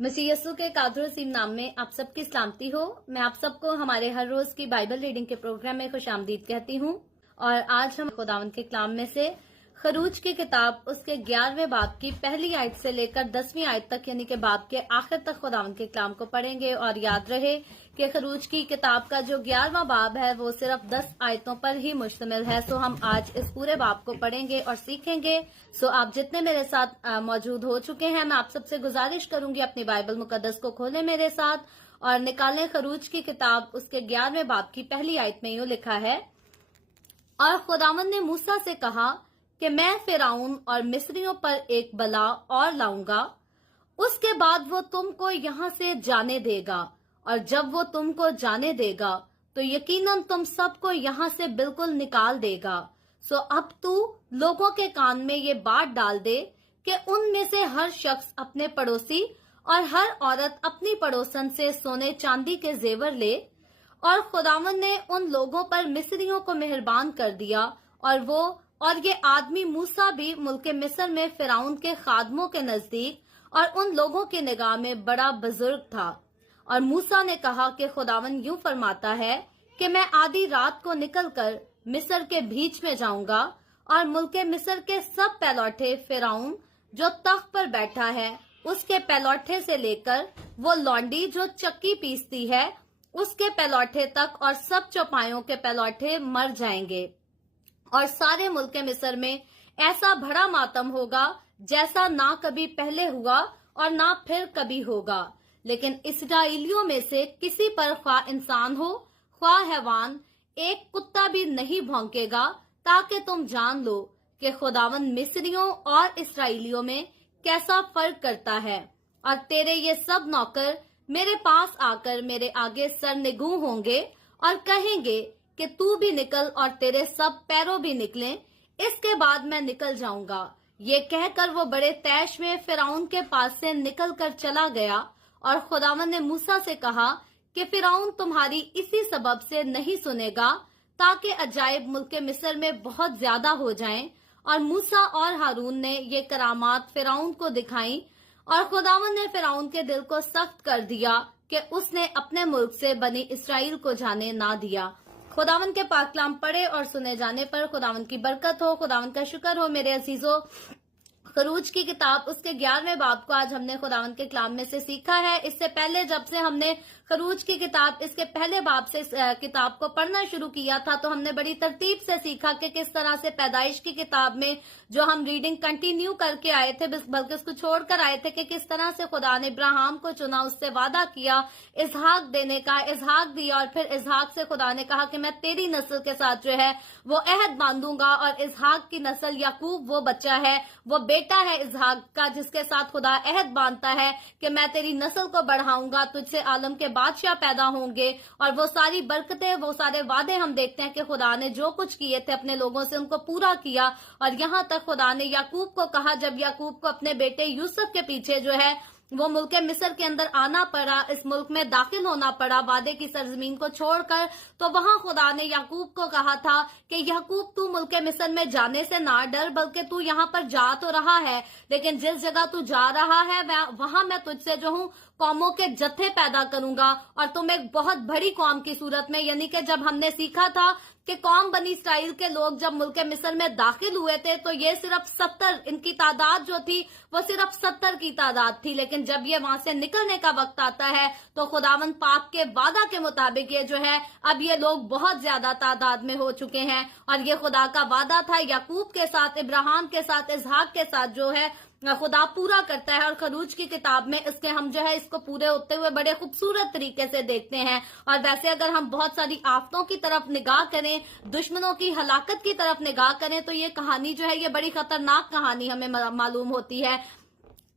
मसीह यस्सु के कादर वसीम नाम में आप सबकी सलामती हो। मैं आप सबको हमारे हर रोज की बाइबल रीडिंग के प्रोग्राम में खुशामदीद कहती हूँ। और आज हम खुदावंद के कलाम में से खरूज की किताब उसके 11वें बाब की पहली आयत से लेकर 10वीं आयत तक यानी कि बाब के आखिर तक खुदावंद के कलाम को पढ़ेंगे। और याद रहे कि खरूज की किताब का जो 11वां बाब है वो सिर्फ 10 आयतों पर ही मुश्तमिल है। सो हम आज इस पूरे बाब को पढ़ेंगे और सीखेंगे। सो आप जितने मेरे साथ मौजूद हो चुके हैं, मैं आप सबसे गुजारिश करूंगी अपनी बाइबल मुकद्दस को खोलें मेरे साथ और निकालें खरूज की किताब उसके 11वें बाब की पहली आयत में यूं लिखा है, और खुदावंद ने मूसा से कहा कि मैं फिरौन और मिस्रियों पर एक बला और लाऊंगा, उसके बाद वो तुमको यहाँ से जाने देगा, और जब वो तुमको जाने देगा तो यकीनन तुम सबको यहाँ से बिल्कुल निकाल देगा। सो अब तू लोगों के कान में ये बात डाल दे कि उनमें से हर शख्स अपने पड़ोसी और हर औरत अपनी पड़ोसन से सोने चांदी के जेवर ले। और खुदावंद ने उन लोगों पर मिस्रियों को मेहरबान कर दिया, और ये आदमी मूसा भी मुल्के मिस्र में फिरौन के खादमों के नजदीक और उन लोगों की निगाह में बड़ा बुजुर्ग था। और मूसा ने कहा कि खुदावंद यूं फरमाता है कि मैं आधी रात को निकलकर मिस्र के बीच में जाऊंगा, और मुल्के मिस्र के सब पैलौठे फिरौन जो तख्त पर बैठा है उसके पैलौठे से लेकर वो लौंडी जो चक्की पीसती है उसके पैलौठे तक और सब चौपाइयों के पैलौठे मर जाएंगे। और सारे मुल्के मिस्र में ऐसा बड़ा मातम होगा जैसा ना कभी पहले हुआ और ना फिर कभी होगा। लेकिन इस्राएलियों में से किसी पर ख्वाह इंसान हो ख्वाह हैवान, एक कुत्ता भी नहीं भौंकेगा, ताकि तुम जान लो कि खुदावंद मिस्रियों और इस्राएलियों में कैसा फर्क करता है। और तेरे ये सब नौकर मेरे पास आकर मेरे आगे सरनिगूं होंगे और कहेंगे कि तू भी निकल और तेरे सब पैरों भी निकलें, इसके बाद मैं निकल जाऊंगा। ये कहकर वो बड़े तैश में फिरौन के पास से निकल कर चला गया। और खुदावंद ने मूसा से कहा कि फिरौन तुम्हारी इसी सबब से नहीं सुनेगा, ताकि अजायब मुल्के मिस्र में बहुत ज्यादा हो जाएं। और मूसा और हारून ने ये करामात फिरौन को दिखाई, और खुदावंद ने फिरौन के दिल को सख्त कर दिया कि उसने अपने मुल्क से बनी इसराइल को जाने ना दिया। खुदावंद के पाक कलाम पढ़े और सुने जाने पर खुदावंद की बरकत हो, खुदावंद का शुक्र हो। मेरे अजीजों, खरूज की किताब उसके 11वें बाब को आज हमने खुदावंद के कलाम में से सीखा है। इससे पहले जब से हमने खरूज की किताब इसके पहले बाब से किताब को पढ़ना शुरू किया था, तो हमने बड़ी तरतीब से सीखा कि किस तरह से पैदाइश की किताब में जो हम रीडिंग कंटिन्यू करके आए थे, बल्कि उसको छोड़कर आए थे, कि किस तरह से खुदा ने इब्राहिम को चुना, उससे वादा किया इसहाक देने का, इसहाक दिया, और फिर इसहाक से खुदा ने कहा कि मैं तेरी नस्ल के साथ जो है वो अहद बांधूंगा। और इसहाक की नस्ल याकूब वो बच्चा है, वो बेटा है इसहाक का, जिसके साथ खुदा अहद बांधता है कि मैं तेरी नस्ल को बढ़ाऊंगा, तुझसे आलम के बादशाह पैदा होंगे। और वो सारी बरकतें, वो सारे वादे हम देखते हैं कि खुदा ने जो कुछ किए थे अपने लोगों से उनको पूरा किया। और यहाँ तक खुदा ने याकूब को कहा, जब याकूब को अपने बेटे यूसुफ के पीछे जो है वो मुल्के मिस्र के अंदर आना पड़ा, इस मुल्क में दाखिल होना पड़ा वादे की सरजमीन को छोड़कर, तो वहां खुदा ने याकूब को कहा था कि याकूब तू मुल्के मिस्र में जाने से ना डर, बल्कि तू यहाँ पर जा तो रहा है, लेकिन जिस जगह तू जा रहा है वहां मैं तुझसे जो हूँ कौमों के जत्थे पैदा करूंगा, और तुम एक बहुत बड़ी कौम की सूरत में, यानी कि जब हमने सीखा था कि कौम बनी इसराइल के लोग जब मुल्के मिस्र में दाखिल हुए थे तो ये सिर्फ 70, इनकी तादाद जो थी वो सिर्फ 70 की तादाद थी। लेकिन जब ये वहां से निकलने का वक्त आता है तो खुदावंद पाक के वादा के मुताबिक ये जो है अब ये लोग बहुत ज्यादा तादाद में हो चुके हैं। और ये खुदा का वादा था याकूब के साथ, इब्राहिम के साथ, इसहाक के साथ जो है खुदा पूरा करता है। और खरूज की किताब में इसके हम जो है इसको पूरे होते हुए बड़े खूबसूरत तरीके से देखते हैं। और वैसे अगर हम बहुत सारी आफतों की तरफ निगाह करें, दुश्मनों की हलाकत की तरफ निगाह करें, तो ये कहानी जो है ये बड़ी खतरनाक कहानी हमें मालूम होती है।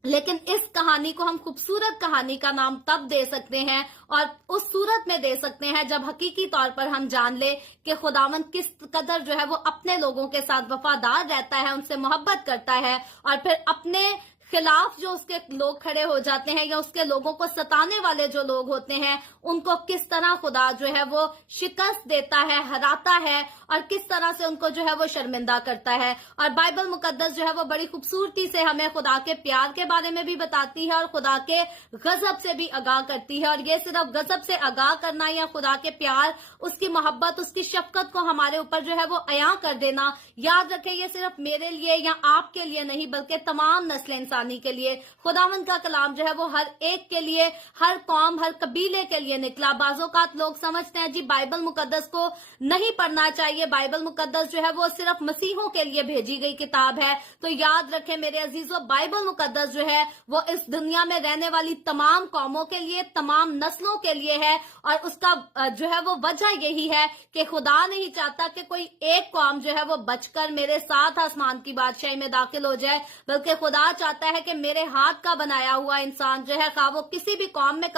लेकिन इस कहानी को हम खूबसूरत कहानी का नाम तब दे सकते हैं और उस सूरत में दे सकते हैं जब हकीकी तौर पर हम जान ले कि खुदावंद किस कदर जो है वो अपने लोगों के साथ वफादार रहता है, उनसे मोहब्बत करता है, और फिर अपने खिलाफ जो उसके लोग खड़े हो जाते हैं या उसके लोगों को सताने वाले जो लोग होते हैं, उनको किस तरह खुदा जो है वो शिकस्त देता है, हराता है और किस तरह से उनको जो है वो शर्मिंदा करता है। और बाइबल मुकद्दस जो है वो बड़ी खूबसूरती से हमें खुदा के प्यार के बारे में भी बताती है और खुदा के गजब से भी आगाह करती है। और ये सिर्फ गजब से आगाह करना या खुदा के प्यार, उसकी मोहब्बत, उसकी शफकत को हमारे ऊपर जो है वो अयां कर देना, याद रखें ये सिर्फ मेरे लिए या आपके लिए नहीं बल्कि तमाम नस्ल इंसानी के लिए। खुदावंद का कलाम जो है वो हर एक के लिए, हर कौम, हर कबीले के लिए निकला। बाज़ोकात लोग समझते हैं जी बाइबल मुकद्दस को नहीं पढ़ना चाहिए, बाइबल मुकद्दस जो है वो सिर्फ मसीहों के लिए भेजी गई किताब है। तो याद रखें मेरे अजीजों, बाइबल मुकद्दस जो है वो इस दुनिया में रहने वाली तमाम कौमों के लिए, तमाम नस्लों के लिए है। और उसका जो है वो वजह यही है कि खुदा नहीं चाहता कि कोई एक कौम जो है वो बचकर मेरे साथ आसमान की बादशाही में दाखिल हो जाए, बल्कि खुदा चाहता है कि मेरे हाथ का बनाया हुआ इंसान जो है, खा वो किसी भी कौम में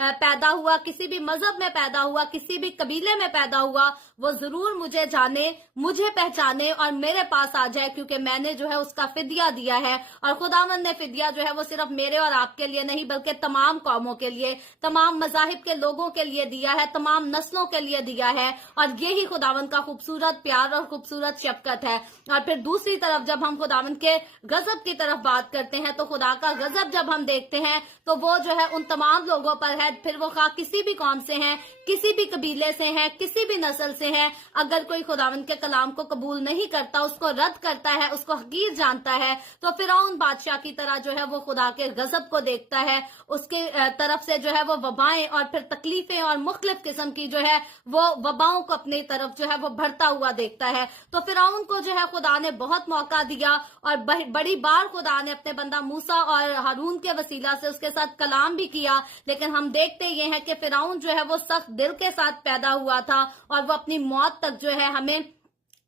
पैदा हुआ, किसी भी मजहब में पैदा हुआ, किसी भी कबीले में पैदा हुआ, वो जरूर मुझे जाने, मुझे पहचाने और मेरे पास आ जाए, क्योंकि मैंने जो है उसका फिदिया दिया है। और खुदावंद ने फिदिया जो है वो सिर्फ मेरे और आपके लिए नहीं बल्कि तमाम कौमों के लिए, तमाम मजाहिब के लोगों के लिए दिया है, तमाम नस्लों के लिए दिया है। और यही खुदावंद का खूबसूरत प्यार और खूबसूरत शफकत है। और फिर दूसरी तरफ जब हम खुदावंद के गजब की तरफ बात करते हैं, तो खुदा का गजब जब हम देखते हैं तो वो जो है उन तमाम लोगों पर है, फिर वो किसी भी कौम से हैं, किसी भी कबीले से हैं, किसी भी नस्ल से हैं। अगर कोई खुदावंद के कलाम को कबूल नहीं करता, उसको रद्द करता है, उसको हकीर जानता है, तो फिरौन बादशाह की तरह जो है वो खुदा के गजब को देखता है। उसके तरफ से जो है वो वबाएं और फिर तकलीफें और मुख्तलिफ किस्म की जो है वो वबाओं को अपनी तरफ जो है वो बढ़ता हुआ देखता है। तो फिरौन को जो है खुदा ने बहुत मौका दिया और बड़ी बार खुदा ने अपने बंदा मूसा और हारून के वसीला से उसके साथ कलाम भी किया। लेकिन हम देखते ये हैं कि फिरौन जो है वो सख्त दिल के साथ पैदा हुआ था और वो अपनी मौत तक जो है हमें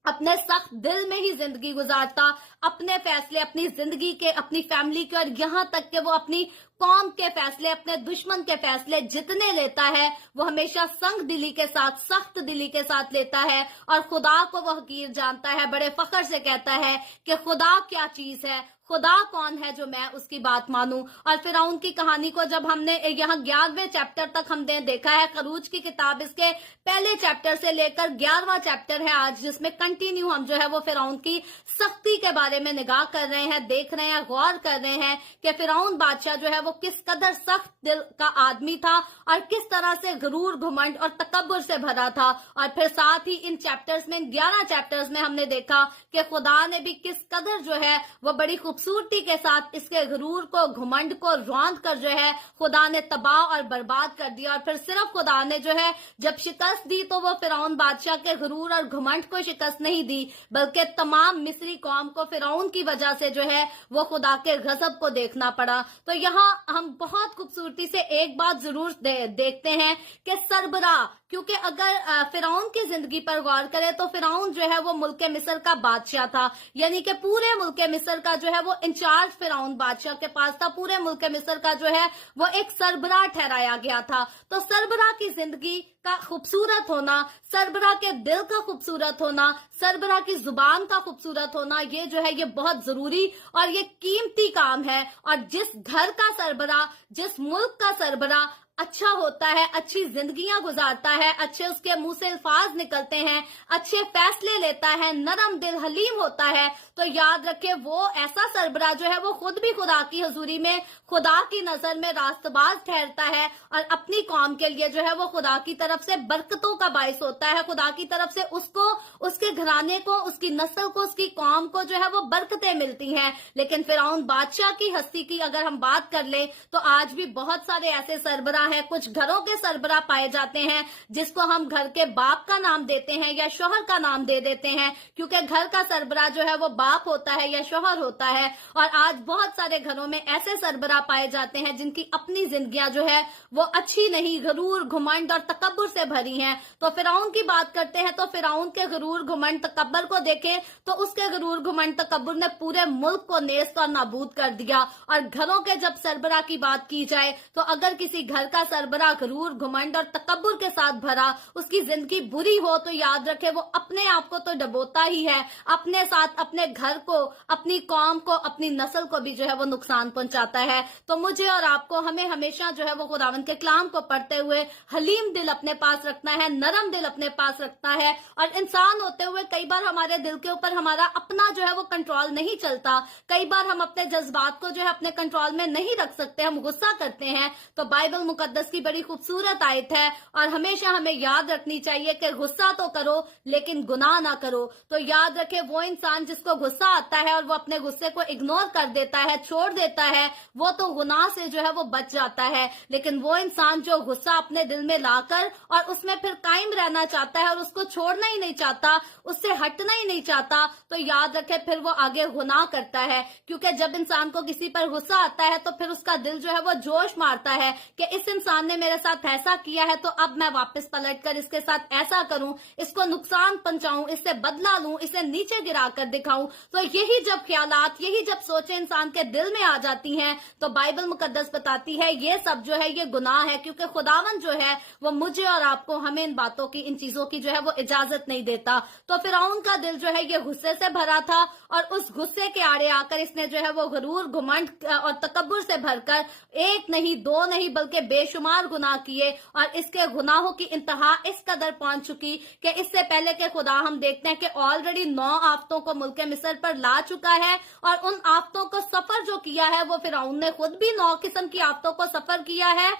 अपने सख्त दिल में ही जिंदगी गुजारता, अपने फैसले अपनी जिंदगी के, अपनी फैमिली के और यहाँ तक कि वो अपनी कौम के फैसले, अपने दुश्मन के फैसले जितने लेता है वो हमेशा संग दिली के साथ, सख्त दिली के साथ लेता है। और खुदा को वो हकीर जानता है, बड़े फख्र से कहता है कि खुदा क्या चीज है, खुदा कौन है जो मैं उसकी बात मानूं। और फिरौन की कहानी को जब हमने यहाँ 11वें चैप्टर तक हमने देखा है, खरूज की किताब इसके पहले चैप्टर से लेकर 11वां चैप्टर है आज, जिसमें कंटिन्यू हम जो है वो फिरौन की सख्ती के बारे में निगाह कर रहे हैं, देख रहे हैं, गौर कर रहे हैं कि फिरौन बादशाह जो है वो किस कदर सख्त दिल का आदमी था और किस तरह से गुरूर, घुमंड और तकब्बुर से भरा था। और फिर साथ ही इन चैप्टर्स में, 11 चैप्टर्स में हमने देखा कि खुदा ने भी किस कदर जो है वो बड़ी खूबसूरती के साथ इसके गुरूर को, घुमंड को रौंद कर जो है खुदा ने तबाह और बर्बाद कर दिया। और फिर सिर्फ खुदा ने जो है जब शिकस्त दी तो वो फिरौन बादशाह के गुरूर और घुमंड को शिकस्त नहीं दी, बल्कि तमाम मिस्री कौम को फिरौन की वजह से जो है वो खुदा के गजब को देखना पड़ा। तो यहाँ हम बहुत खूबसूरती से एक बात जरूर देखते हैं कि सरबरा, क्योंकि अगर फिरौन की जिंदगी पर गौर करें तो फिरौन जो है वो मुल्क मिस्र का बादशाह था, यानी कि पूरे मुल्क मिस्र का जो है वो इंचार्ज फिरौन बादशाह के पास था। पूरे मुल्क मिस्र का जो है वो एक सरबराह ठहराया गया था। तो सरबराह की जिंदगी का खूबसूरत होना, सरबराह के दिल का खूबसूरत होना, सरबराह की जुबान का खूबसूरत होना, ये जो है ये बहुत जरूरी और ये कीमती काम है। और जिस घर का सरबराह, जिस मुल्क का सरबराह अच्छा होता है, अच्छी जिंदगियां गुजारता है, अच्छे उसके मुंह से अल्फाज निकलते हैं, अच्छे फैसले लेता है, नरम दिल, हलीम होता है, तो याद रखे वो ऐसा सरबराह जो है वो खुद भी खुदा की हजूरी में, खुदा की नजर में रास्तबाज ठहरता है और अपनी कौम के लिए जो है वो खुदा की तरफ से बरकतों का बाइस होता है। खुदा की तरफ से उसको, उसके घराने को, उसकी नस्ल को, उसकी कौम को जो है वो बरकतें मिलती हैं। लेकिन फिरौन बादशाह की हस्ती की अगर हम बात कर ले तो आज भी बहुत सारे ऐसे सरबराह है, कुछ घरों के सरबराह पाए जाते हैं जिसको हम घर के बाप का नाम देते हैं या शोहर का नाम दे देते हैं, क्योंकि घर का सरबराह जो है वो बाप होता है या शोहर होता है। और आज बहुत सारे घरों में ऐसे सरबराह पाए जाते हैं जिनकी अपनी जिंदगियां जो है वो अच्छी नहीं, गरूर, घुमंड और तकब्बुर से भरी हैं। तो फिरौन की बात करते हैं तो फिरौन के गरूर, घुमंड, तकब्बुर को देखें तो उसके गरूर, घुमंड, तकब्बुर ने पूरे मुल्क को नेस्त और नाबूद कर दिया। और घरों के जब सरबराह की बात की जाए तो अगर किसी घर का सरबराह गरूर, घुमंड और तकब्बुर के साथ भरा, उसकी जिंदगी बुरी हो तो याद रखे वो अपने आप को तो डबोता ही है, अपने साथ, अपने घर को, अपनी कौम को, अपनी नस्ल को भी जो है वो नुकसान पहुंचाता है। तो मुझे और आपको हमें हमेशा जो है वो खुदावंद के कलाम को पढ़ते हुए हलीम दिल अपने पास रखना है, नरम दिल अपने पास रखना है। और इंसान होते हुए कई बार हमारे दिल के ऊपर हमारा अपना जो है वो कंट्रोल नहीं चलता, कई बार हम अपने जज्बात को जो है अपने कंट्रोल में नहीं रख सकते, हम गुस्सा करते हैं। तो बाइबल मुकद्दस की बड़ी खूबसूरत आयत है और हमेशा हमें याद रखनी चाहिए कि गुस्सा तो करो लेकिन गुनाह ना करो। तो याद रखे, वो इंसान जिसको गुस्सा आता है और वो अपने गुस्से को इग्नोर कर देता है, छोड़ देता है, वो तो गुनाह से जो है वो बच जाता है। लेकिन वो इंसान जो गुस्सा अपने दिल में लाकर और उसमें फिर कायम रहना चाहता है और उसको छोड़ना ही नहीं चाहता, उससे हटना ही नहीं चाहता, तो याद रखे फिर वो आगे गुनाह करता है। क्योंकि जब इंसान को किसी पर गुस्सा आता है तो फिर उसका दिल जो है वो जोश मारता है कि इस इंसान ने मेरे साथ ऐसा किया है तो अब मैं वापस पलटकर इसके साथ ऐसा करूं, इसको नुकसान पहुंचाऊं, इससे बदला लूं, इसे नीचे गिरा कर दिखाऊं। तो यही जब ख्यालात, यही जब सोचे इंसान के दिल में आ जाती हैं तो बाइबल मुकद्दस बताती है ये सब जो है ये गुनाह है। क्योंकि खुदावन जो है वो मुझे और आपको, हमें इन बातों की, इन चीजों की जो है वो इजाजत नहीं देता। तो फिरौन का दिल जो है ये गुस्से से भरा था और उस गुस्से के आड़े आकर इसने जो है वो गरूर, घुमंड और तकब्बुर से भरकर एक नहीं, दो नहीं, बल्कि बेशुमार गुनाह किए। और इसके गुनाहों की इंतहा इस कदर पहुंच चुकी कि इससे पहले के खुदा हम देखते हैं कि ऑलरेडी 9 आफतों को मुल्क मिस्र पर ला चुका है। और उन आफतों को सफर जो किया है वो फिरौन ने खुद भी 9 किस्म की आफतों को सफर किया है।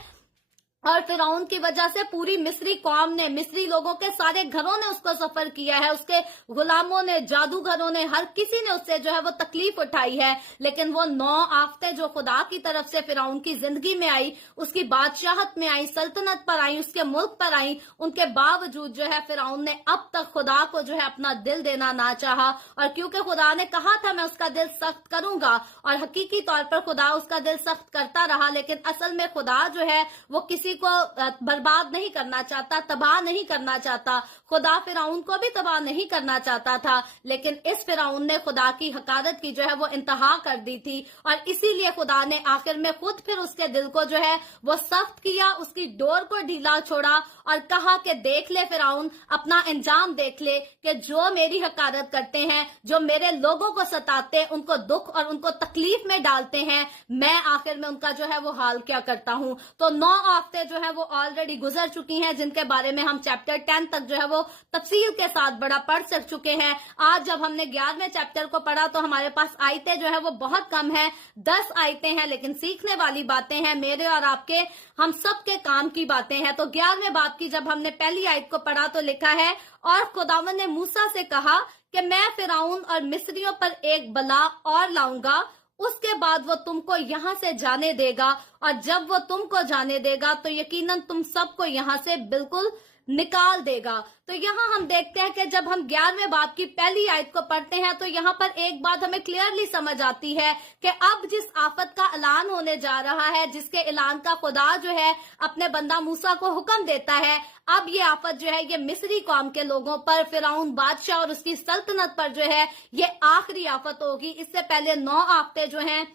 और फिरौन की वजह से पूरी मिस्री कौम ने, मिस्री लोगों के सारे घरों ने उसको सफर किया है, उसके गुलामों ने, जादूगरों ने, हर किसी ने उससे जो है वो तकलीफ उठाई है। लेकिन वो 9 आफतें जो खुदा की तरफ से फिरौन की जिंदगी में आई, उसकी बादशाहत में आई, सल्तनत पर आई, उसके मुल्क पर आई, उनके बावजूद जो है फिरौन ने अब तक खुदा को जो है अपना दिल देना ना चाहा। और क्योंकि खुदा ने कहा था मैं उसका दिल सख्त करूंगा, और हकीकी तौर पर खुदा उसका दिल सख्त करता रहा, लेकिन असल में खुदा जो है वो किसी को बर्बाद नहीं करना चाहता, तबाह नहीं करना चाहता। खुदा फिरौन को भी तबाह नहीं करना चाहता था, लेकिन इस फिरौन ने खुदा की हकारत की जो है वो इंतहा कर दी थी। और इसीलिए खुदा ने आखिर में खुद फिर उसके दिल को जो है वो सख्त किया, उसकी डोर को ढीला छोड़ा और कहा कि देख ले फिरौन, अपना अंजाम देख ले कि जो मेरी हकारत करते हैं, जो मेरे लोगों को सताते, उनको दुख और उनको तकलीफ में डालते हैं, मैं आखिर में उनका जो है वो हाल क्या करता हूं। तो 9 आफतें जो है वो ऑलरेडी गुजर चुकी हैं, जिनके बारे में हम चैप्टर 10 तक जो है वो तफसील के साथ बड़ा पढ़ सक चुके हैं। आज जब हमने 11वें चैप्टर को पढ़ा तो हमारे पास आयतें जो है वो बहुत कम है, 10 आयतें हैं, लेकिन सीखने वाली बातें हैं, मेरे और आपके, हम सब के काम की बातें हैं। तो 11वें बाब की जब हमने पहली आयत को पढ़ा तो लिखा है, और खुदावन ने मूसा से कहा कि मैं फिरौन और मिस्रियों पर एक बला और लाऊंगा, उसके बाद वो तुमको यहाँ से जाने देगा, और जब वो तुमको जाने देगा तो यकीनन तुम सबको यहाँ से बिल्कुल निकाल देगा। तो यहाँ हम देखते हैं कि जब हम 11वें बाब की पहली आयत को पढ़ते हैं तो यहाँ पर एक बात हमें क्लियरली समझ आती है कि अब जिस आफत का ऐलान होने जा रहा है, जिसके ऐलान का खुदा जो है अपने बंदा मूसा को हुक्म देता है, अब ये आफत जो है ये मिस्री कौम के लोगों पर, फिरौन बादशाह और उसकी सल्तनत पर जो है ये आखिरी आफत होगी। इससे पहले 9 आफतें जो हैं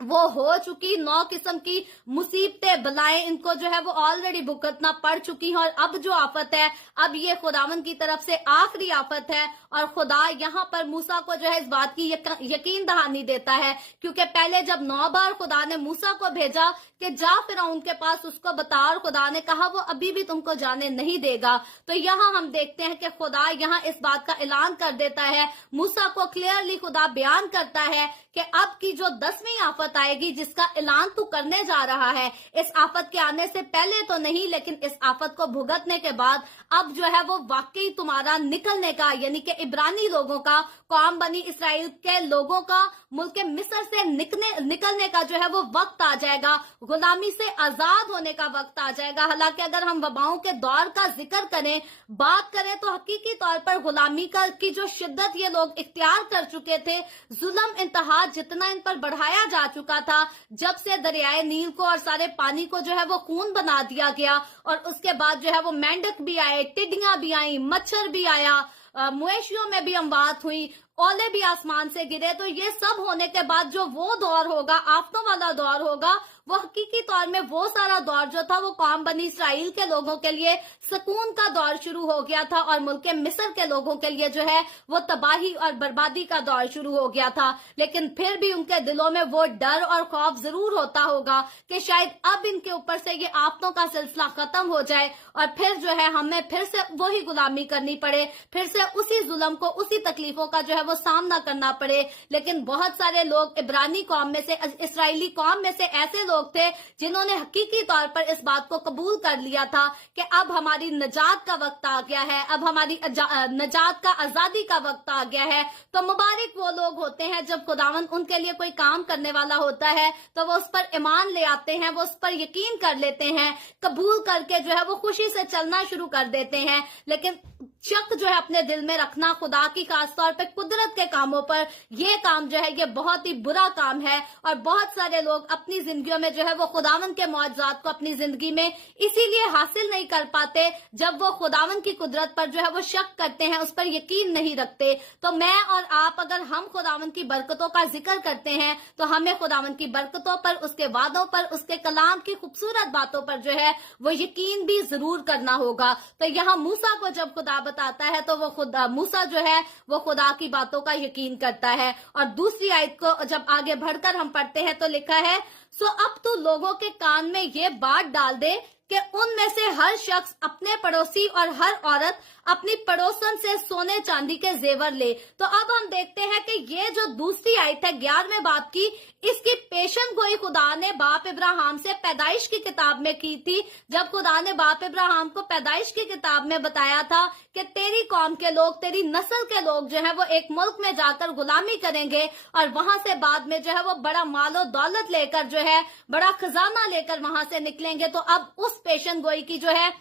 वो हो चुकी, 9 किस्म की मुसीबतें, बलाएं इनको जो है वो ऑलरेडी भुगतना पड़ चुकी हैं। और अब जो आफत है, अब ये खुदावन की तरफ से आखिरी आफत है। और खुदा यहाँ पर मूसा को जो है इस बात की यकीन दहानी देता है, क्योंकि पहले जब 9 बार खुदा ने मूसा को भेजा कि जा फिरौन के पास उसको बता, और खुदा ने कहा वो अभी भी तुमको जाने नहीं देगा। तो यहाँ हम देखते हैं कि खुदा यहाँ इस बात का ऐलान कर देता है, मूसा को क्लियरली खुदा बयान करता है कि अब की जो 10वीं आफत आएगी जिसका ऐलान तू करने जा रहा है, इस आफत के आने से पहले तो नहीं, लेकिन इस आफत को भुगतने के बाद अब जो है वो वाकई तुम्हारा निकलने का, यानी कि इब्रानी लोगों का, कौम बनी इसराइल के लोगों का मुल्क मिस्र से निकलने का जो है वो वक्त आ जाएगा, गुलामी से आजाद होने का वक्त आ जाएगा। हालांकि अगर हम वबाओं के दौर का जिक्र करें, बात करें, तो हकीकी तौर पर गुलामी की जो शिद्दत ये लोग इख्तियार कर चुके थे, जुल्म इंतहा जितना इन पर बढ़ाया जा चुका था, जब से दरियाए नील को और सारे पानी को जो है वो खून बना दिया गया, और उसके बाद जो है वो मेंढक भी आए, टिड्डियां भी आई, मच्छर भी आया, मवेशियों में भी अमवात हुई, ओले भी आसमान से गिरे। तो ये सब होने के बाद जो वो दौर होगा, आफतों वाला दौर होगा, वो हकीकी तौर में वो सारा दौर जो था वो कौम बनी इसराइल के लोगों के लिए सुकून का दौर शुरू हो गया था, और मुल्क मिस्र के लोगों के लिए जो है वो तबाही और बर्बादी का दौर शुरू हो गया था। लेकिन फिर भी उनके दिलों में वो डर और खौफ जरूर होता होगा कि शायद अब इनके ऊपर से ये आफतों का सिलसिला खत्म हो जाए और फिर जो है हमें फिर से वही गुलामी करनी पड़े, फिर से उसी जुल्म को, उसी तकलीफों का जो है वो सामना करना पड़े। लेकिन बहुत सारे लोग इब्रानी कौम में से, इसराइली कौम में से ऐसे लोग थे जिन्होंने हकीकी तौर पर इस बात को कबूल कर लिया था कि अब हमारी नजात का वक्त आ गया है, अब हमारी नजात का, आजादी का वक्त आ गया है। तो मुबारक वो लोग होते हैं जब खुदावंद उनके लिए कोई काम करने वाला होता है तो वो उस पर ईमान ले आते हैं, वो उस पर यकीन कर लेते हैं, कबूल करके जो है वो खुशी से चलना शुरू कर देते हैं। लेकिन शक जो है अपने दिल में रखना खुदा की, खास तौर पे कुदरत के कामों पर, ये काम जो है ये बहुत ही बुरा काम है। और बहुत सारे लोग अपनी जिंदगियों में जो है वो खुदावन के मौजज़ात को अपनी जिंदगी में इसीलिए हासिल नहीं कर पाते जब वो खुदावन की कुदरत पर जो है वो शक करते हैं, उस पर यकीन नहीं रखते। तो मैं और आप, अगर हम खुदावन की बरकतों का जिक्र करते हैं तो हमें खुदावन की बरकतों पर, उसके वादों पर, उसके कलाम की खूबसूरत बातों पर जो है वो यकीन भी जरूर करना होगा। तो यहाँ मूसा को जब खुदा बताता है तो वो खुदा, मूसा जो है वो खुदा की बातों का यकीन करता है। और दूसरी आयत को जब आगे बढ़कर हम पढ़ते हैं तो लिखा है, सो अब तू लोगों के कान में ये बात डाल दे कि उनमें से हर शख्स अपने पड़ोसी और हर औरत अपनी पड़ोसन से सोने चांदी के जेवर ले। तो अब हम देखते हैं कि ये जो दूसरी आयत है 11वें बाब की, इसकी पेशन गोई खुदा ने बाप इब्राहिम से पैदाइश की किताब में की थी। जब खुदा ने बाप इब्राहिम को पैदाइश की किताब में बताया था कि तेरी कौम के लोग, तेरी नस्ल के लोग जो है वो एक मुल्क में जाकर गुलामी करेंगे और वहां से बाद में जो है वो बड़ा मालो दौलत लेकर जो है, बड़ा खजाना लेकर वहां से निकलेंगे। तो अब उस पेशन गोई की जो है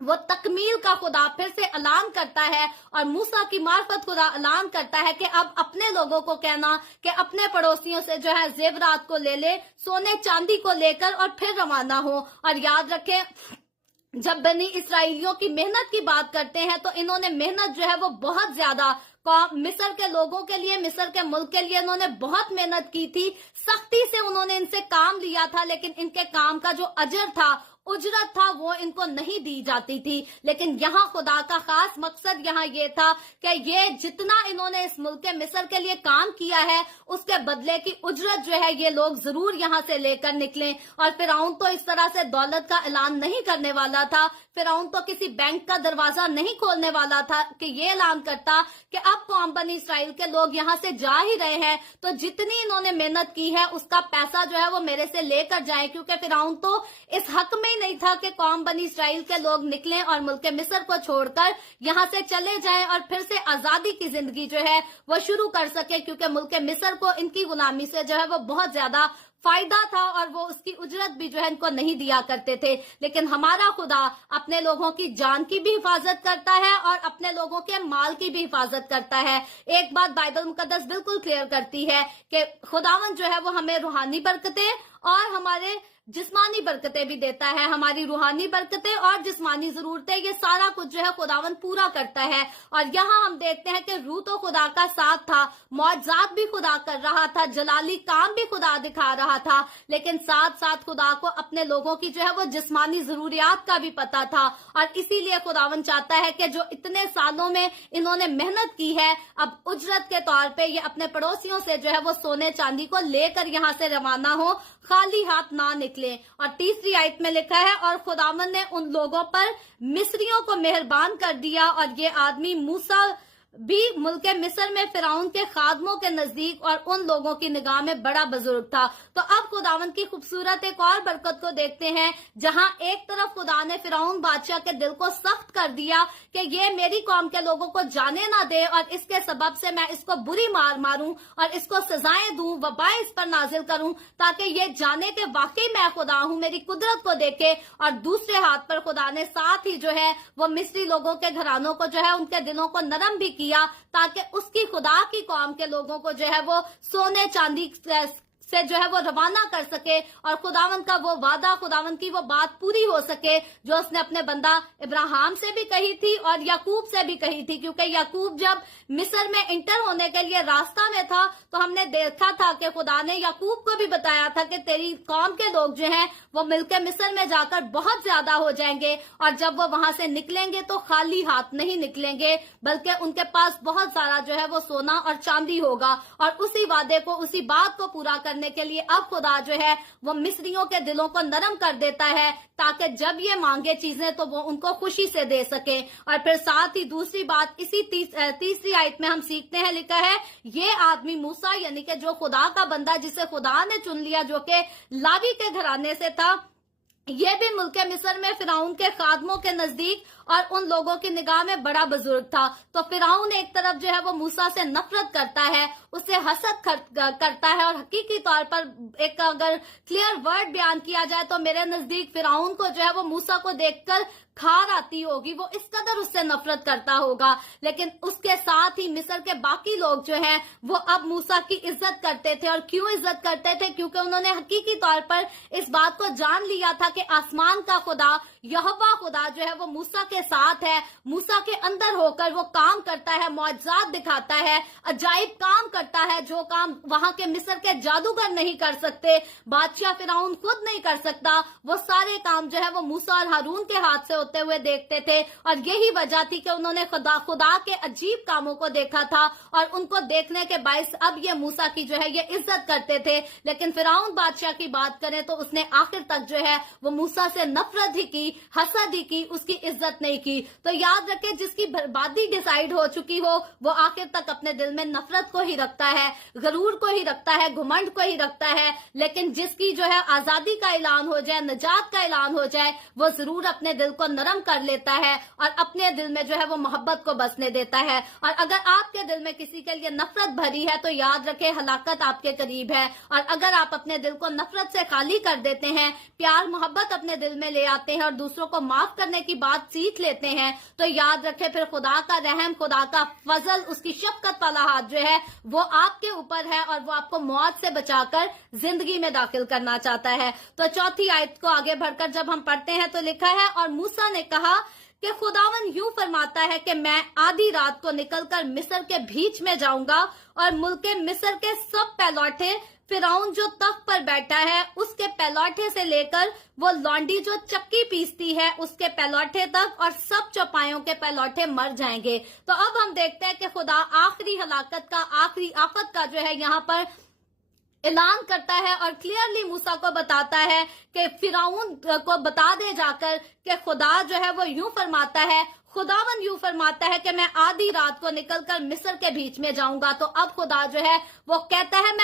वो तकमील का खुदा फिर से ऐलान करता है और मूसा की मार्फत खुदा ऐलान करता है कि अब अपने लोगों को कहना कि अपने पड़ोसियों से जो है जेवरात को ले ले, सोने चांदी को लेकर और फिर रवाना हो। और याद रखें, जब बनी इसराइलियों की मेहनत की बात करते हैं तो इन्होंने मेहनत जो है वो बहुत ज्यादा मिस्र के लोगों के लिए, मिस्र के मुल्क के लिए इन्होंने बहुत मेहनत की थी, सख्ती से उन्होंने इनसे काम लिया था, लेकिन इनके काम का जो अजर था, उजरत था, वो इनको नहीं दी जाती थी। लेकिन यहाँ खुदा का खास मकसद यहाँ ये था कि ये जितना इन्होंने इस मुल्क मिस्र के लिए काम किया है उसके बदले की उजरत जो है ये लोग जरूर यहाँ से लेकर निकलें। और फिरौन तो इस तरह से दौलत का ऐलान नहीं करने वाला था, फिरौन तो किसी बैंक का दरवाजा नहीं खोलने वाला था कि ये ऐलान करता कि अब कौम बनी इसराइल के लोग यहाँ से जा ही रहे हैं तो जितनी इन्होंने मेहनत की है उसका पैसा जो है वो मेरे से लेकर जाए, क्योंकि फिरौन तो इस हक में नहीं था कि कौम बनी इसराइल के लोग निकलें और मुल्क मिस्र को छोड़कर यहाँ से चले जाएं और फिर से आजादी की जिंदगी जो है वो शुरू कर सके, क्योंकि मुल्क मिस्र को इनकी गुलामी से जो है वो बहुत ज्यादा फायदा था और वो उसकी उजरत भी जो है इनको नहीं दिया करते थे। लेकिन हमारा खुदा अपने लोगों की जान की भी हिफाजत करता है और अपने लोगों के माल की भी हिफाजत करता है। एक बात बाइबल मुकद्दस बिल्कुल क्लियर करती है कि खुदावन जो है वो हमें रूहानी बरकतें और हमारे जिस्मानी बरकतें भी देता है। हमारी रूहानी बरकतें और जिस्मानी जरूरतें ये सारा कुछ जो है खुदावन पूरा करता है। और यहाँ हम देखते हैं कि रूह तो खुदा का साथ था, मौजज़ात भी खुदा कर रहा था, जलाली काम भी खुदा दिखा रहा था, लेकिन साथ साथ खुदा को अपने लोगों की जो है वो जिस्मानी जरूरियात का भी पता था। और इसीलिए खुदावन चाहता है कि जो इतने सालों में इन्होंने मेहनत की है, अब उजरत के तौर पे ये अपने पड़ोसियों से जो है वो सोने चांदी को लेकर यहाँ से रवाना हो, खाली हाथ ना निकले। और तीसरी आयत में लिखा है, और खुदावन ने उन लोगों पर मिस्रियों को मेहरबान कर दिया और ये आदमी मूसा भी मुल्क मिस्र में फिरौन के खादमों के नजदीक और उन लोगों की निगाह में बड़ा बुजुर्ग था। तो अब खुदावन की खूबसूरत एक और बरकत को देखते हैं, जहां एक तरफ खुदा ने फिरौन बादशाह के दिल को सख्त कर दिया कि ये मेरी कौम के लोगों को जाने ना दे और इसके सबब से मैं इसको बुरी मार मारूं और इसको सजाएं दूं, वबाएं इस पर नाजिल करूं, ताकि ये जाने के वाकई मैं खुदा हूं, मेरी कुदरत को देखे। और दूसरे हाथ पर खुदा ने साथ ही जो है वो मिस्री लोगों के घरानों को जो है उनके दिलों को नरम भी किया, ताकि उसकी खुदा की कौम के लोगों को जो है वो सोने चांदी سے जो है वो रवाना कर सके और खुदावंद का वो वादा, खुदावंद की वो बात पूरी हो सके जो उसने अपने बंदा इब्राहिम से भी कही थी और याकूब से भी कही थी। क्योंकि याकूब जब मिस्र में इंटर होने के लिए रास्ता में था तो हमने देखा था कि खुदा ने याकूब को भी बताया था कि तेरी कौम के लोग जो हैं वो मिलकर मिस्र में जाकर बहुत ज्यादा हो जाएंगे और जब वो वहां से निकलेंगे तो खाली हाथ नहीं निकलेंगे, बल्कि उनके पास बहुत सारा जो है वो सोना और चांदी होगा। और उसी वादे को, उसी बात को पूरा करने के लिए अब खुदा जो है वो मिस्रियों के दिलों को नरम कर देता है ताकि जब ये मांगे चीजें तो वो उनको खुशी से दे सके। और फिर साथ ही दूसरी बात इसी तीसरी आयत में हम सीखते हैं, लिखा है ये आदमी मूसा यानी कि जो खुदा का बंदा जिसे खुदा ने चुन लिया, जो कि लावी के घराने से था, ये भी मुल्क मिस्र में फिरौन के खादमों के नजदीक और उन लोगों की निगाह में बड़ा बुजुर्ग था। तो फिरौन एक तरफ जो है वो मूसा से नफरत करता है, उसे हसद करता है और हकीकी तौर पर एक अगर क्लियर वर्ड बयान किया जाए तो मेरे नजदीक फिरौन को जो है वो मूसा को देखकर खार आती होगी, वो इस कदर उससे नफरत करता होगा। लेकिन उसके साथ ही मिस्र के बाकी लोग जो हैं वो अब मूसा की इज्जत करते थे। और क्यों इज्जत करते थे? क्योंकि उन्होंने हकीकी तौर पर इस बात को जान लिया था कि आसमान का खुदा, यहोवा खुदा जो है वो मूसा के साथ है, मूसा के अंदर होकर वो काम करता है, मौजज़ात दिखाता है, अजाइब काम करता है, जो काम वहां के मिस्र के जादूगर नहीं कर सकते, बादशाह फिरौन खुद नहीं कर सकता। वो सारे काम जो है वो मूसा और हारून के हाथ से होते हुए देखते थे। और यही वजह थी कि उन्होंने खुदा के अजीब कामों को देखा था और उनको देखने के बायस अब ये मूसा की जो है ये इज्जत करते थे। लेकिन फिरौन बादशाह की बात करें तो उसने आखिर तक जो है वो मूसा से नफरत ही की, हसद ही की, उसकी इज्जत नहीं की। तो याद रखें, जिसकी बर्बादी डिसाइड हो चुकी हो वो आखिर तक अपने दिल में नफरत को ही रखता है, गरूर को ही रखता है, घुमंड को ही रखता है। लेकिन जिसकी जो है आजादी का ऐलान हो जाए, निजात का ऐलान हो जाए, वो जरूर अपने दिल को नरम कर लेता है और अपने दिल में जो है वो मोहब्बत को बसने देता है। और अगर आपके दिल में किसी के लिए नफरत भरी है तो याद रखें हलाकत आपके करीब है। और अगर आप अपने दिल को नफरत से खाली कर देते हैं, प्यार मोहब्बत अपने दिल में ले आते हैं और दूसरों को माफ करने की बात सीख लेते हैं, तो याद रखें फिर खुदा का रहम, खुदा का फजल, उसकी शफकत वाला हाथ जो है वो आपके ऊपर है और वो आपको मौत से बचाकर जिंदगी में दाखिल करना चाहता है। तो चौथी आयत को आगे बढ़कर जब हम पढ़ते हैं तो लिखा है, और मूसा ने कहा कि खुदावन यूं फरमाता है कि मैं आधी रात को निकलकर मिस्र के बीच में जाऊंगा और मुल्क मिस्र के सब पहलौठे, फिरौन जो तख्त पर बैठा है उसके पहलौठे से लेकर वो लौंडी जो चक्की पीसती है उसके पहलौठे तक, और सब चौपायों के पहलौठे मर जाएंगे। तो अब हम देखते हैं कि खुदा आखिरी हलाकत का, आखिरी आफत का जो है यहाँ पर ऐलान करता है और क्लियरली मूसा को बताता है कि फिरौन को बता दे जाकर कि खुदा जो है वो यूं फरमाता है, खुदावन यूं फरमाता है कि मैं आधी रात को निकलकर मिस्र के बीच में जाऊंगा। तो अब खुदा जो है वो कहता है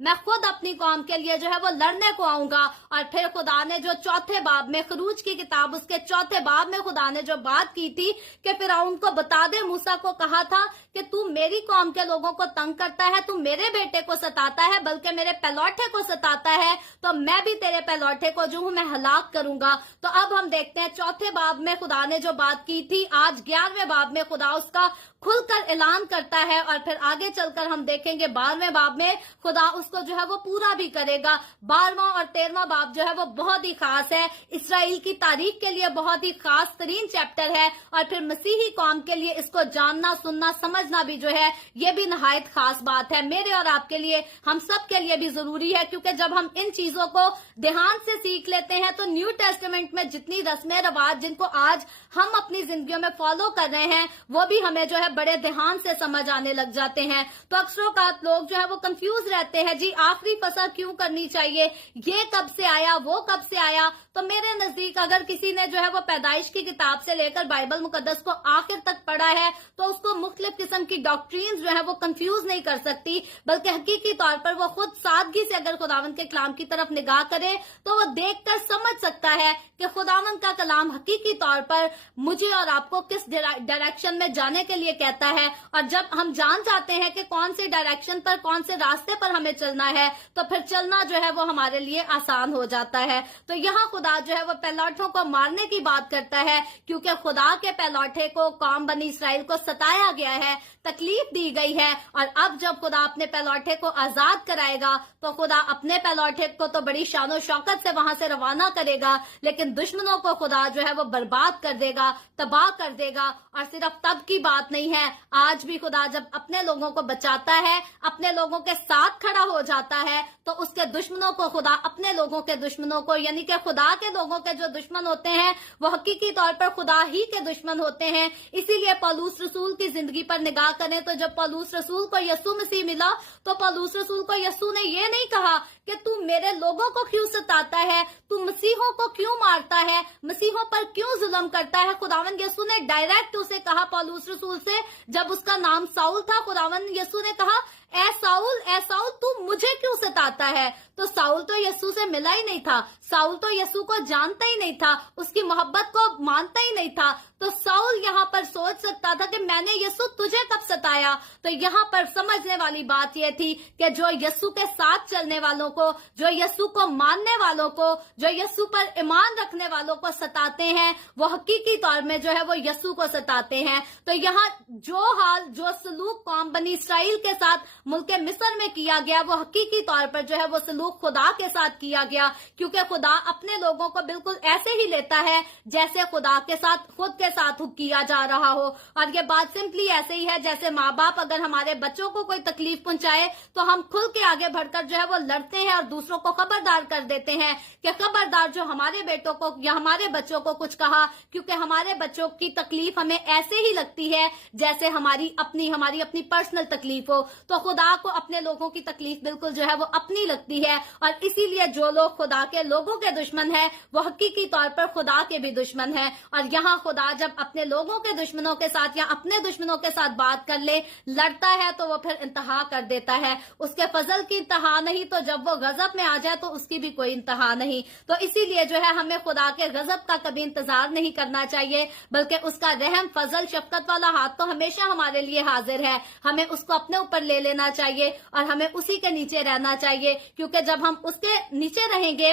मैं खुद अपनी कौम के लिए जो है वो लड़ने को आऊंगा। और फिर खुदा ने जो चौथे बाब में, खरूज की किताब उसके चौथे बाब में खुदा ने जो बात की थी कि फिरौन को बता दे, मूसा को कहा था कि तू मेरी कौम के लोगों को तंग करता है, तू मेरे बेटे को सताता है, बल्कि मेरे पहलौठे को सताता है, तो मैं भी तेरे पहलौठे को जो हूं मैं हलाक करूंगा। तो अब हम देखते हैं चौथे बाब में खुदा ने जो बात की थी, आज 11वें बाब में खुदा उसका खुलकर ऐलान करता है। और फिर आगे चलकर हम देखेंगे 12वें बाब में खुदा उसको जो है वो पूरा भी करेगा। 12वां और 13वां बाब जो है वो बहुत ही खास है, इसराइल की तारीख के लिए बहुत ही खास तरीन चैप्टर है। और फिर मसीही कौम के लिए इसको जानना, सुनना, समझना भी जो है ये भी नहायत खास बात है, मेरे और आपके लिए, हम सब के लिए भी जरूरी है। क्योंकि जब हम इन चीजों को ध्यान से सीख लेते हैं तो न्यू टेस्टामेंट में जितनी रस्में रवाज जिनको आज हम अपनी जिंदगियों में फॉलो कर रहे हैं वो भी हमें जो है बड़े ध्यान से समझ आने लग जाते हैं। तो अक्सरों लोग जो है वो कंफ्यूज रहते हैं, जी आखिरी फसह क्यों करनी चाहिए, ये कब से आया, वो कब से आया। तो मेरे नजदीक अगर किसी ने जो है वो पैदाइश की किताब से लेकर बाइबल मुकद्दस को आखिर तक पढ़ा है तो उसको मुख्तलिफ किस्म की डॉक्ट्रीन्स जो है वो कंफ्यूज नहीं कर सकती, बल्कि हकीकी तौर पर वो खुद सादगी से अगर खुदावंद के कलाम की तरफ निगाह करे तो वो देखकर समझ सकता है कि खुदावंद का कलाम हकीकी तौर पर मुझे और اور आप को किस डायरेक्शन में जाने के लिए कहता है, और जब हम जान जाते हैं कि कौन सी डायरेक्शन पर, कौन से रास्ते पर हमें चलना है, तो फिर चलना जो है वो हमारे लिए आसान हो जाता है। तो यहाँ खुदा जो है वो पैलौठों को मारने की बात करता है, क्योंकि खुदा के पैलौठे को, कौम बनी इसराइल को सताया गया है, तकलीफ दी गई है, और अब जब खुदा अपने पैलौठे को आजाद कराएगा तो खुदा अपने पैलौठे को तो बड़ी शानो शौकत से वहां से रवाना करेगा, लेकिन दुश्मनों को खुदा जो है वो बर्बाद कर देगा, तबाह कर देगा। और सिर्फ तब की बात नहीं है, आज भी खुदा जब अपने लोगों को बचाता है, अपने लोगों के साथ खड़ा हो जाता है, तो उसके दुश्मनों को खुदा, अपने लोगों के दुश्मनों को, यानी कि खुदा के लोगों के जो दुश्मन होते हैं वो हकीकी तौर पर खुदा ही के दुश्मन होते हैं। इसीलिए पौलुस रसूल की जिंदगी पर निगाह करें तो जब पौलुस रसूल को यीशु मसीह मिला तो पौलुस रसूल को यीशु ने ये नहीं कहा कि तू मेरे लोगों को क्यों सताता है, तू मसीहों को क्यों मारता है, मसीहों पर क्यों जुल्म करता है। खुदावन यीशु ने डायरेक्ट उसे कहा पौलुस रसूल से, जब उसका नाम साउल था, खुदावन यीशु ने कहा ए साउल तू मुझे क्यों सताता है। तो साउल तो यीशु से मिला ही नहीं था, साउल तो यीशु को जानता ही नहीं था, उसकी मोहब्बत को मानता ही नहीं था। तो साउल यहाँ पर सोच सकता था कि मैंने यीशु तुझे कब सताया। तो यहाँ पर समझने वाली बात यह थी कि जो यीशु के साथ चलने वालों को, जो यीशु को मानने वालों को, जो यीशु पर ईमान रखने वालों को सताते हैं, वो हकीकी तौर में जो है वो यीशु को सताते हैं। तो यहाँ जो हाल, जो सलूक कौम बनी इसराइल के साथ मुल्क मिस्र में किया गया, वो हकीकी तौर पर जो है वो सलूक खुदा के साथ किया गया, क्योंकि खुदा अपने लोगों को बिल्कुल ऐसे ही लेता है जैसे खुदा के साथ, खुद के साथ किया जा रहा हो। और ये बात सिंपली ऐसे ही है जैसे माँ बाप अगर हमारे बच्चों को कोई तकलीफ पहुंचाए तो हम खुल के आगे बढ़कर जो है वो लड़ते हैं और दूसरों को खबरदार कर देते हैं कि खबरदार जो हमारे बेटों को या हमारे बच्चों को कुछ कहा, क्योंकि हमारे बच्चों की तकलीफ हमें ऐसे ही लगती है जैसे हमारी अपनी पर्सनल तकलीफ हो। तो खुदा को अपने लोगों की तकलीफ बिल्कुल जो है वो अपनी लगती है, और इसीलिए जो लोग खुदा के लोगों के दुश्मन है वो हकीकी तौर पर खुदा के भी दुश्मन है। और यहाँ खुदा जब अपने लोगों के दुश्मनों के साथ या अपने दुश्मनों के साथ बात कर ले, लड़ता है, तो वो फिर इंतहा कर देता है। उसके फजल की इंतहा नहीं, तो जब वो गजब में आ जाए तो उसकी भी कोई इंतहा नहीं। तो इसीलिए जो है हमें खुदा के गजब का कभी इंतजार नहीं करना चाहिए, बल्कि उसका रहम, फजल, शफकत वाला हाथ तो हमेशा हमारे लिए हाजिर है। हमें उसको अपने ऊपर ले लेना चाहिए और हमें उसी के नीचे रहना चाहिए, क्योंकि जब हम उसके नीचे रहेंगे,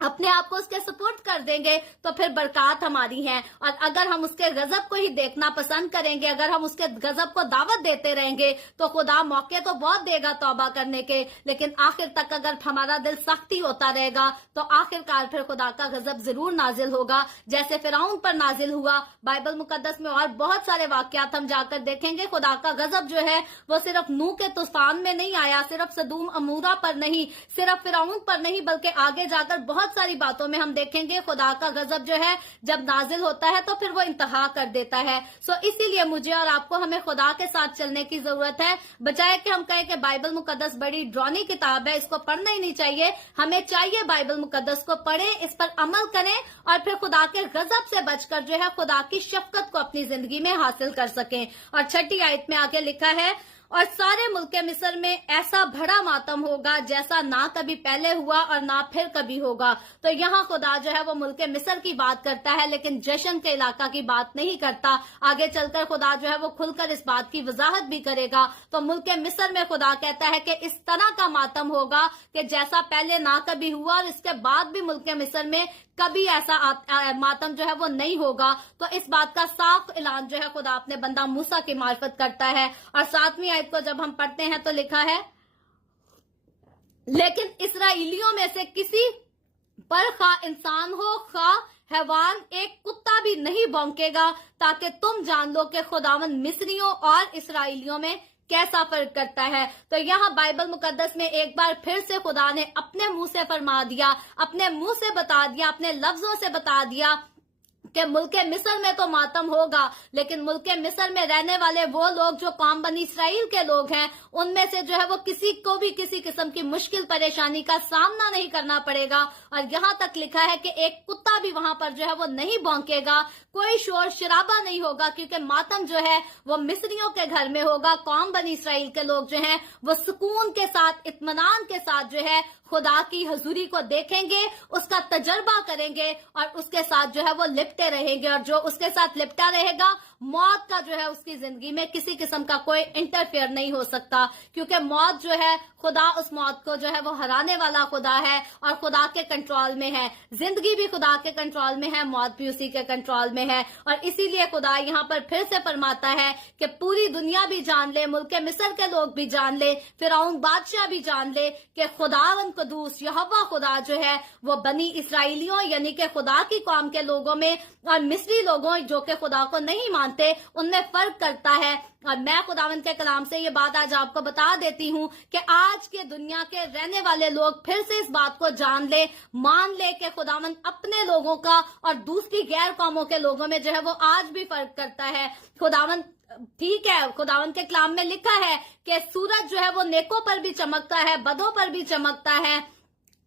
अपने आप को उसके सपोर्ट कर देंगे, तो फिर बरकत हमारी है। और अगर हम उसके गजब को ही देखना पसंद करेंगे, अगर हम उसके गजब को दावत देते रहेंगे, तो खुदा मौके तो बहुत देगा तौबा करने के, लेकिन आखिर तक अगर हमारा दिल सख्ती होता रहेगा तो आखिरकार फिर खुदा का गजब जरूर नाजिल होगा, जैसे फिरौन पर नाजिल हुआ। बाइबल मुकद्दस में और बहुत सारे वाकयात हम जाकर देखेंगे। खुदा का गजब जो है वो सिर्फ नूह के तूफान में नहीं आया, सिर्फ सदूम अमूरा पर नहीं, सिर्फ फिरौन पर नहीं, बल्कि आगे जाकर बहुत सारी बातों में हम देखेंगे खुदा का गजब जो है जब नाजिल होता है तो फिर वो इंतहा कर देता है। सो इसीलिए मुझे और आपको, हमें खुदा के साथ चलने की जरूरत है, बजाय कि हम कहें कि बाइबल मुकद्दस बड़ी ड्रॉनी किताब है, इसको पढ़ना ही नहीं चाहिए। हमें चाहिए बाइबल मुकद्दस को पढ़ें, इस पर अमल करें और फिर खुदा के गजब से बचकर जो है खुदा की शफकत को अपनी जिंदगी में हासिल कर सकें। और छठी आयत में आगे लिखा है, और सारे मुल्क मिस्र में ऐसा बड़ा मातम होगा जैसा ना कभी पहले हुआ और ना फिर कभी होगा। तो यहाँ खुदा जो है वो मुल्क मिस्र की बात करता है, लेकिन जश्न के इलाका की बात नहीं करता। आगे चलकर खुदा जो है वो खुलकर इस बात की वजाहत भी करेगा। तो मुल्क मिस्र में खुदा कहता है कि इस तरह का मातम होगा कि जैसा पहले ना कभी हुआ, और इसके बाद भी मुल्क मिस्र में कभी ऐसा मातम जो है वो नहीं होगा। तो इस बात का साफ ऐलान जो है खुदा अपने बंदा मूसा की मार्फत करता है। और 7वीं आयत को जब हम पढ़ते हैं तो लिखा है, लेकिन इसराइलियों में से किसी पर खा इंसान हो खा हैवान, एक कुत्ता भी नहीं भौंकेगा, ताकि तुम जान लो कि खुदावंद मिस्रियों और इसराइलियों में कैसा फर्क करता है। तो यहाँ बाइबल मुकद्दस में एक बार फिर से खुदा ने अपने मुंह से फरमा दिया, अपने मुंह से बता दिया, अपने लफ्जों से बता दिया कि मुल्क मिस्र में तो मातम होगा, लेकिन मुल्क मिस्र में रहने वाले वो लोग जो कौम बनी इसराइल के लोग हैं, उनमें से जो है वो किसी को भी किसी किस्म की मुश्किल परेशानी का सामना नहीं करना पड़ेगा। और यहाँ तक लिखा है कि एक कुत्ता भी वहां पर जो है वो नहीं भौंकेगा, कोई शोर शराबा नहीं होगा, क्योंकि मातम जो है वो मिस्रियों के घर में होगा। कौम बनी इसराइल के लोग जो हैं वो सुकून के साथ, इत्मीनान के साथ जो है खुदा की हजूरी को देखेंगे, उसका तजर्बा करेंगे और उसके साथ जो है वो लिपटे रहेंगे, और जो उसके साथ लिपटा रहेगा मौत का जो है उसकी जिंदगी में किसी किस्म का कोई इंटरफेयर नहीं हो सकता, क्योंकि मौत जो है खुदा उस मौत को जो है वो हराने वाला खुदा है और खुदा के कंट्रोल में है। जिंदगी भी खुदा के कंट्रोल में है, मौत भी उसी के कंट्रोल में है। और इसीलिए खुदा यहाँ पर फिर से फरमाता है कि पूरी दुनिया भी जान ले, मुल्क मिस्र के लोग भी जान ले, फिरौन बादशाह भी जान ले कि खुदावंद कुदूस यहोवा खुदा जो है वो बनी इसराइलियों यानी कि खुदा की कौम के लोगों में और मिस्री लोगों जो कि खुदा को नहीं मानते उनमें फर्क करता है। और मैं खुदावंद के कलाम से ये बात आज आपको बता देती हूँ कि आज के दुनिया के रहने वाले लोग फिर से इस बात को जान ले, मान ले कि खुदावंद अपने लोगों का और दूसरी गैर कौमों के लोगों में जो है वो आज भी फर्क करता है। खुदावंद ठीक है, खुदावंद के कलाम में लिखा है कि सूरज जो है वो नेकों पर भी चमकता है, बदों पर भी चमकता है,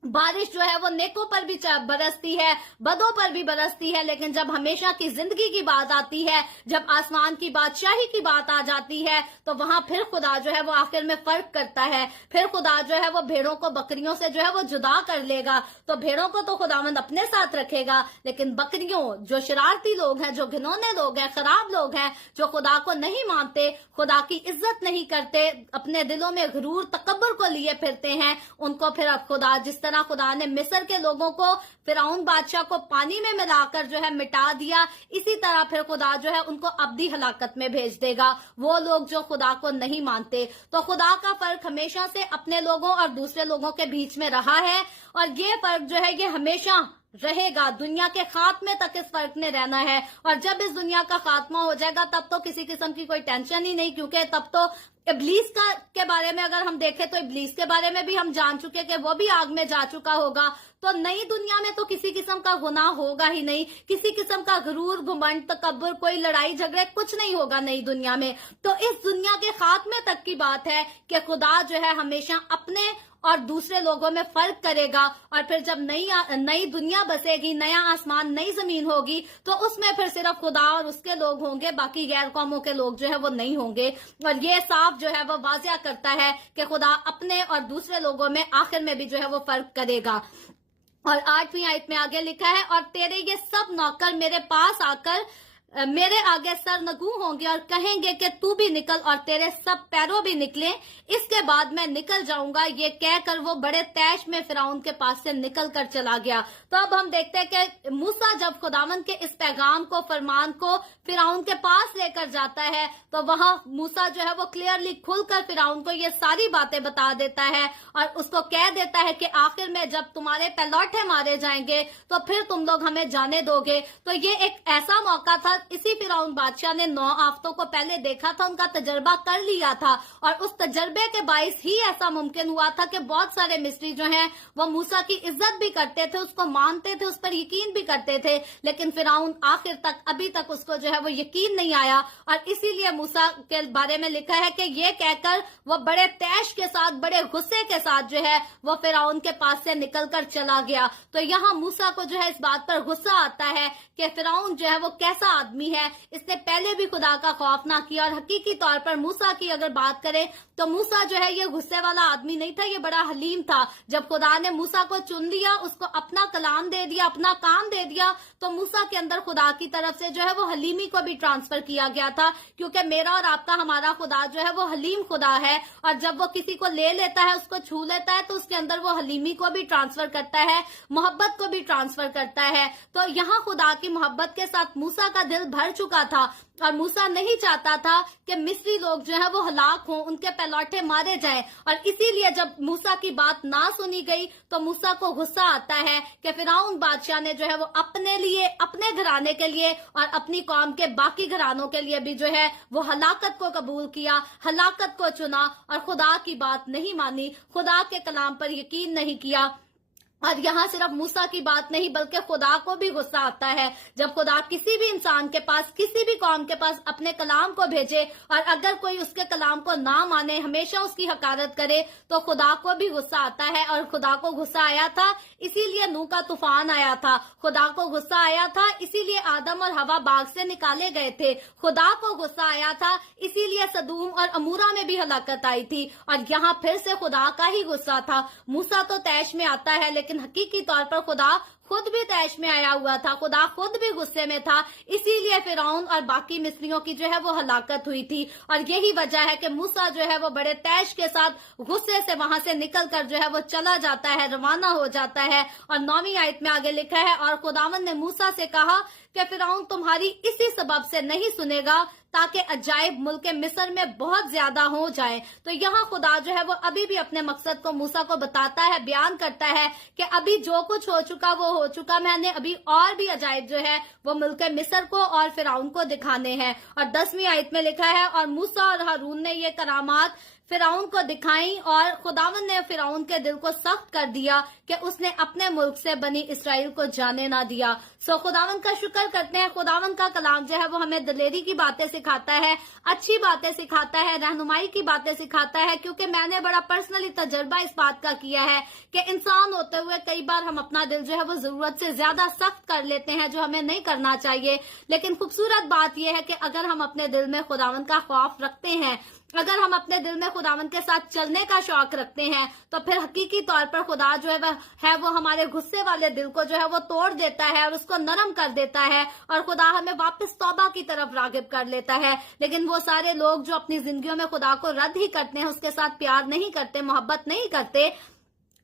बारिश जो है वो नेकों पर भी बरसती है, बदों पर भी बरसती है, लेकिन जब हमेशा की जिंदगी की बात आती है, जब आसमान की बादशाही की बात आ जाती है, तो वहां फिर खुदा जो है वो आखिर में फर्क करता है। फिर खुदा जो है वो भेड़ों को बकरियों से जो है वो जुदा कर लेगा। तो भेड़ों को तो खुदावंद अपने साथ रखेगा, लेकिन बकरियों, जो शरारती लोग हैं, जो घिनौने लोग हैं, खराब लोग हैं, जो खुदा को नहीं मानते, खुदा की इज्जत नहीं करते, अपने दिलों में गुरूर तकब्बुर को लिए फिरते हैं, उनको फिर अब खुदा जिस खुदा ने मिस्र के लोगों को फिरौन बादशाह को पानी में मिलाकर जो है मिटा दिया, इसी तरह फिर खुदा जो है उनको अब्दी हलाकत में भेज देगा, वो लोग जो खुदा को नहीं मानते। तो खुदा का फर्क हमेशा से अपने लोगों और दूसरे लोगों के बीच में रहा है, और ये फर्क जो है ये हमेशा रहेगा। दुनिया के खात्मे तक इस फर्क ने रहना है, और जब इस दुनिया का खात्मा हो जाएगा तब तो किसी किस्म की कोई टेंशन ही नहीं, क्योंकि तब तो इब्लीस के बारे में अगर हम देखें तो इब्लीस के बारे में भी हम जान चुके कि वो भी आग में जा चुका होगा। तो नई दुनिया में तो किसी किस्म का गुनाह होगा ही नहीं, किसी किस्म का गुरूर, घमंड, तकब्बुर, कोई लड़ाई झगड़े कुछ नहीं होगा नई दुनिया में। तो इस दुनिया के खात्मे तक की बात है कि खुदा जो है हमेशा अपने और दूसरे लोगों में फर्क करेगा, और फिर जब नई दुनिया बसेगी, नया आसमान, नई जमीन होगी, तो उसमें फिर सिर्फ खुदा और उसके लोग होंगे, बाकी गैर कौमों के लोग जो है वो नहीं होंगे। और ये साफ जो है वो वाजिया करता है कि खुदा अपने और दूसरे लोगों में आखिर में भी जो है वो फर्क करेगा। और 8वीं आयत में आगे लिखा है, और तेरे ये सब नौकर मेरे पास आकर मेरे आगे सरनगू होंगे और कहेंगे कि तू भी निकल, और तेरे सब पैरों भी निकले, इसके बाद मैं निकल जाऊंगा। ये कहकर वो बड़े तैश में फिरौन के पास से निकल कर चला गया। तो अब हम देखते हैं कि मूसा जब खुदावंद के इस पैगाम को, फरमान को फिरौन के पास लेकर जाता है, तो वहां मूसा जो है वो क्लियरली खुलकर फिरौन को ये सारी बातें बता देता है, और उसको कह देता है कि आखिर में जब तुम्हारे पलौठे मारे जाएंगे तो फिर तुम लोग हमें जाने दोगे। तो ये एक ऐसा मौका था, इसी फिरौन बादशाह ने 9 आफतों को पहले देखा था, उनका तजर्बा कर लिया था, और उस तजर्बे के बाइस ही ऐसा मुमकिन हुआ था कि बहुत सारे मिस्री जो हैं वो मूसा की इज्जत भी करते थे, उसको मानते थे, उस पर यकीन भी करते थे, लेकिन फिरौन आखिर तक अभी तक उसको जो है वो यकीन नहीं आया। और इसीलिए मूसा के बारे में लिखा है कि ये कहकर वो बड़े तैश के साथ, बड़े गुस्से के साथ जो है वो फिरौन के पास से निकल कर चला गया। तो यहाँ मूसा को जो है इस बात पर गुस्सा आता है कि फिरौन जो है वो कैसा आदमी है, इसने पहले भी खुदा का खौफ ना किया। और हकीकी तौर पर मूसा की अगर बात करें तो मूसा जो है ये गुस्से वाला आदमी नहीं था, ये बड़ा हलीम था। जब खुदा ने मूसा को चुन लिया, उसको अपना कलाम दे दिया, अपना काम दे दिया, तो मूसा के अंदर खुदा की तरफ से जो है वो हलीमी को भी ट्रांसफर किया गया था, क्योंकि मेरा और आपका हमारा खुदा जो है वो हलीम खुदा है, और जब वो किसी को ले लेता है, उसको छू लेता है, तो उसके अंदर वो हलीमी को भी ट्रांसफर करता है, मोहब्बत को भी ट्रांसफर करता है। तो यहाँ खुदा की मोहब्बत के साथ मूसा का दिल भर चुका था, और मूसा नहीं चाहता था कि मिस्री लोग जो है वो हलाक हों, उनके पलौठे मारे जाएं। और इसीलिए जब मूसा की बात ना सुनी गई तो मूसा को गुस्सा आता है कि फिरौन बादशाह ने जो है वो अपने लिए, अपने घराने के लिए और अपनी कौम के बाकी घरानों के लिए भी जो है वो हलाकत को कबूल किया, हलाकत को चुना, और खुदा की बात नहीं मानी, खुदा के कलाम पर यकीन नहीं किया। اور यहाँ सिर्फ मूसा की बात नहीं बल्कि खुदा को भी गुस्सा आता है जब खुदा किसी भी इंसान के पास, किसी भी कौम के पास अपने कलाम को भेजे और अगर कोई उसके कलाम को ना माने, हमेशा उसकी हकारत करे, तो खुदा को भी गुस्सा आता है। और खुदा को गुस्सा आया था इसीलिए नूह का तूफान आया था, खुदा को गुस्सा आया था इसीलिए आदम और हवा बाग से निकाले गए थे, खुदा को गुस्सा आया था इसीलिए सदूम और अमूरा में भी हलाकत आई थी। और यहाँ फिर से खुदा का ही गुस्सा था। मूसा तो तैश में आता है लेकिन हकीकी तौर पर खुदा खुद भी तैश में आया हुआ था, खुदा खुद भी गुस्से में था, इसीलिए फिरौन और बाकी मिस्रियों की जो है वो हलाकत हुई थी। और यही वजह है कि मूसा जो है वो बड़े तैश के साथ गुस्से से वहां से निकल कर जो है वो चला जाता है, रवाना हो जाता है। और 9वीं आयत में आगे लिखा है, और खुदावंद ने मूसा से कहा कि फिरौन तुम्हारी इसी सबब से नहीं सुनेगा ताकि अजायब मुल्क मिस्र में बहुत ज्यादा हो जाए। तो यहाँ खुदा जो है वो अभी भी अपने मकसद को मूसा को बताता है, बयान करता है कि अभी जो कुछ हो चुका वो हो चुका, मैंने अभी और भी अजायब जो है वो मुल्क मिस्र को और फिरौन को दिखाने हैं। और 10वीं आयत में लिखा है, और मूसा और हारून ने ये करामात फिरौन को दिखाई और खुदावन ने फिरौन के दिल को सख्त कर दिया कि उसने अपने मुल्क से बनी इसराइल को जाने ना दिया। सो खुदावन का शुक्र करते हैं, खुदावन का कलाम जो है वो हमें दिलेरी की बातें सिखाता है, अच्छी बातें सिखाता है, रहनुमाई की बातें सिखाता है। क्योंकि मैंने बड़ा पर्सनली तजर्बा इस बात का किया है कि इंसान होते हुए कई बार हम अपना दिल जो है वो जरूरत से ज्यादा सख्त कर लेते हैं, जो हमें नहीं करना चाहिए। लेकिन खूबसूरत बात यह है कि अगर हम अपने दिल में खुदावन का खौफ रखते हैं, अगर हम अपने दिल में खुदावन के साथ चलने का शौक रखते हैं, तो फिर हकीकी तौर पर खुदा जो है वो हमारे गुस्से वाले दिल को जो है वो तोड़ देता है और उसको नरम कर देता है, और खुदा हमें वापस तौबा की तरफ रागिब कर लेता है। लेकिन वो सारे लोग जो अपनी जिंदगियों में खुदा को रद्द ही करते हैं, उसके साथ प्यार नहीं करते, मोहब्बत नहीं करते,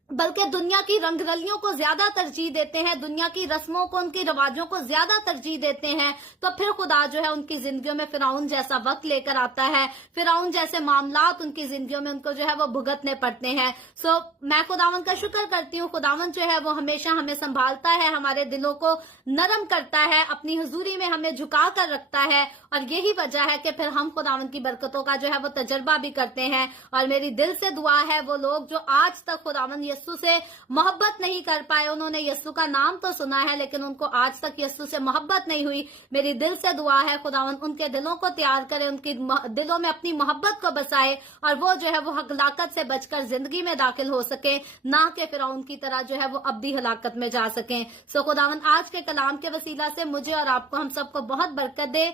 बल्कि दुनिया की रंगरलियों को ज्यादा तरजीह देते हैं, दुनिया की रस्मों को, उनकी रवाजों को ज्यादा तरजीह देते हैं, तो फिर खुदा जो है उनकी जिंदगियों में फिरौन जैसा वक्त लेकर आता है, फिरौन जैसे मामलात उनकी जिंदगियों में उनको जो है वो भुगतने पड़ते हैं। सो मैं खुदावन का शुक्र करती हूँ, खुदावन जो है वो हमेशा हमें संभालता है, हमारे दिलों को नरम करता है, अपनी हुजूरी में हमें झुका कर रखता है। और यही वजह है कि फिर हम खुदावन की बरकतों का जो है वो तजर्बा भी करते हैं। और मेरी दिल से दुआ है, वो लोग जो आज तक खुदावन यस्सु से मोहब्बत नहीं कर पाए, उन्होंने यस्सु का नाम तो सुना है लेकिन उनको आज तक यस्सु से मोहब्बत नहीं हुई, मेरी दिल से दुआ है खुदावन उनके दिलों को तैयार करे, उनके दिलों में अपनी मोहब्बत को बसाए, और वो जो है वो हलाकत से बचकर जिंदगी में दाखिल हो सके, ना कि फिरौन की तरह जो है वो अब्दी हलाकत में जा सके। सो खुदावन आज के कलाम के वसीला से मुझे और आपको, हम सबको बहुत बरकत दे।